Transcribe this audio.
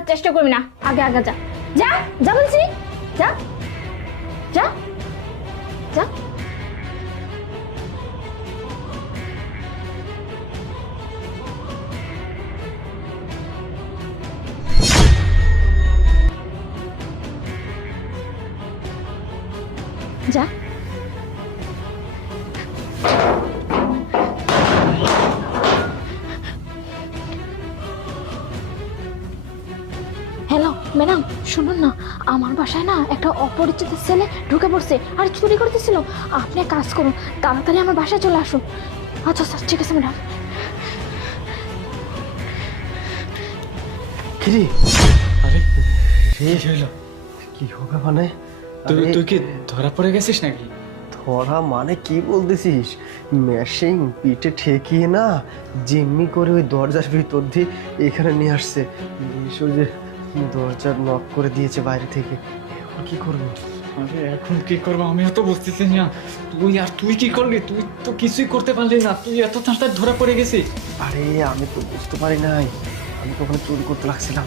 করার চেষ্টা করবি না, আগে আগে যা যা যা বলছি, যা যা যা। যা। হ্যালো ম্যাডাম, শুনুন না, আমার বাসায় না একটা অপরিচিত ছেলে ঢুকে পড়ছে আর চুরি করতেছিল। আপনি এক কাজ করুন, তাড়াতাড়ি আমার বাসায় চলে আসুন। আচ্ছা স্যার, ঠিক আছে ম্যাডাম। কিরে, আরে রে কি হইলো? কি হবে মানে? তুই কি ধরা পড়ে গেছিস নাকি? ধরা মানে কি বলতেছিস? মেশিং পিঠে ঠেকিয়ে না যেমনি করে ওই দরজার ভিতর দিয়ে এখানে নিয়ে আসছে। এসে যে দরজার নক করে দিয়েছে বাইরে থেকে। এখন কি করবো? আরে এখন কি করবো আমিও তো বুঝতেছি না। তুই কি করলি? তুই তো কিছুই করতে পারলি না, তুই এত তাড়াতাড়ি ধরা পড়ে গেছিস। আরে আমি তো বুঝতে পারি নাই, আমি তো ওখানে চুরি করতে লাগছিলাম।